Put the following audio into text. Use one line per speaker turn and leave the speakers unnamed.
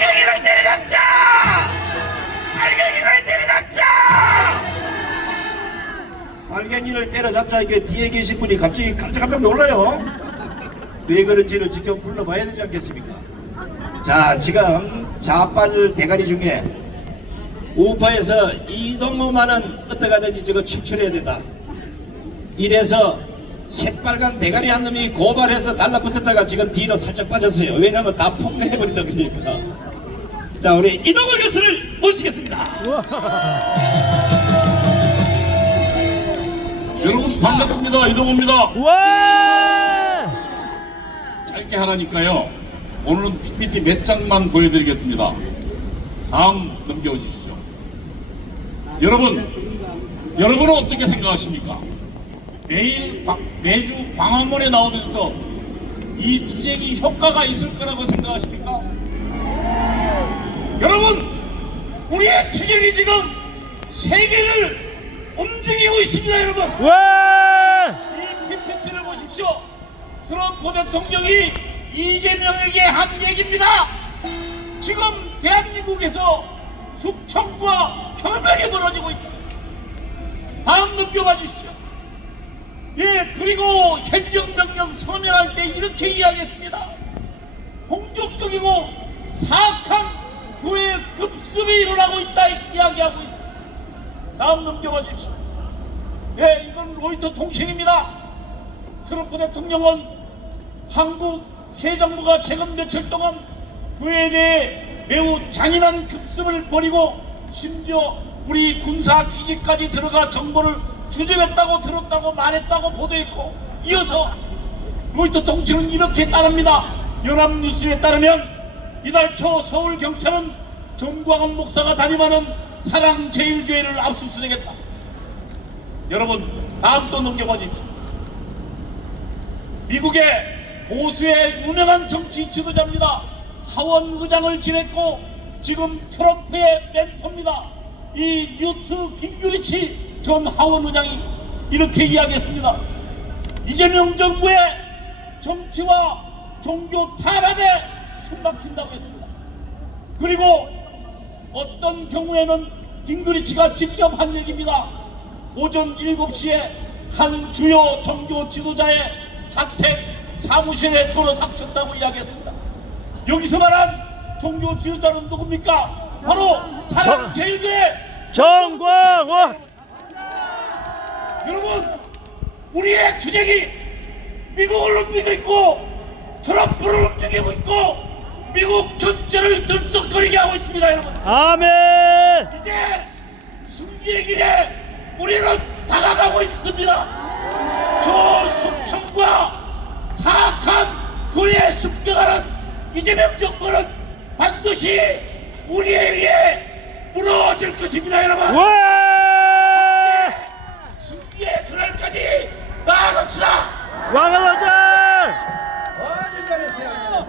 빨갱이를 때려잡자! 빨갱이를 때려잡자! 빨갱이를 때려잡자 이게 뒤에 계신 분이 갑자기 깜짝깜짝 놀라요. 왜 그런지를 직접 불러봐야 되지 않겠습니까? 자 지금 좌빨 대가리 중에 우파에서 이 동무만은 어떡하든지 저거 축출해야 된다. 이래서 새빨간 대가리 한 놈이 고발해서 달라붙었다가 지금 뒤로 살짝 빠졌어요. 왜냐면 다 폭로해버린다 그러니까. 자 우리 이동호 교수를 모시겠습니다.
여러분 반갑습니다. 이동호입니다.
와!
짧게 하라니까요. 오늘은 PPT 몇 장만 보여드리겠습니다. 다음 넘겨주시죠. 여러분, 여러분은 어떻게 생각하십니까? 매일 광- 매주 광화문에 나오면서 이 투쟁이 효과가 있을 거라고 생각하십니까? 여러분, 우리의 투쟁이 지금 세계를 움직이고 있습니다, 여러분.
와!
이 PPT를 보십시오. 트럼프 대통령이 이재명에게 한 얘기입니다. 지금 대한민국에서 숙청과 혁명이 벌어지고 있다. 다음 넘겨봐 주시죠. 예, 그리고 행정명령 서명할 때 이렇게 이야기했습니다. 이야기하고 있습니다. 다음 넘겨봐 주시죠. 예, 이건 로이터 통신입니다. 트럼프 대통령은 한국 새 정부가 최근 며칠 동안 교회에 대해 매우 잔인한 급습을 벌이고 심지어 우리 군사 기지까지 들어가 정보를 수집했다고 들었다고 말했다고 보도했고 이어서 로이터 통신은 이렇게 따릅니다. 연합뉴스에 따르면 이달 초 서울 경찰은 정광훈 목사가 담임하는 사랑 제일교회를 압수수색했다. 여러분 다음 또 넘겨봐 주십시오. 미국의 보수의 유명한 정치 지도자입니다. 하원 의장을 지냈고 지금 트럼프의 멘토입니다. 이 뉴트 김규리치 전 하원 의장이 이렇게 이야기했습니다. 이재명 정부의 정치와 종교 탄압에 숨막힌다고 했습니다. 그리고 어떤 경우에는 김그리치가 직접 한 얘기입니다. 오전 7시에 한 주요 종교 지도자의 자택 사무실에 들어 닥쳤다고 이야기했습니다. 여기서 말한 종교 지도자는 누굽니까? 바로 사랑제일교회
정광원!
여러분 우리의 투쟁이 미국을 움직이고 있고 트럼프를 움직이고 있고 미국 전체를 들썩거리게 하고 있습니다 여러분
아멘!
길에 우리는 다가가고 있습니다. 조숙청과 사악한 그의 습격하는 이재명 정권은 반드시 우리에게 무너질 것입니다, 여러분. 와! 예, 승리의 그날까지 나아갑시다.
와!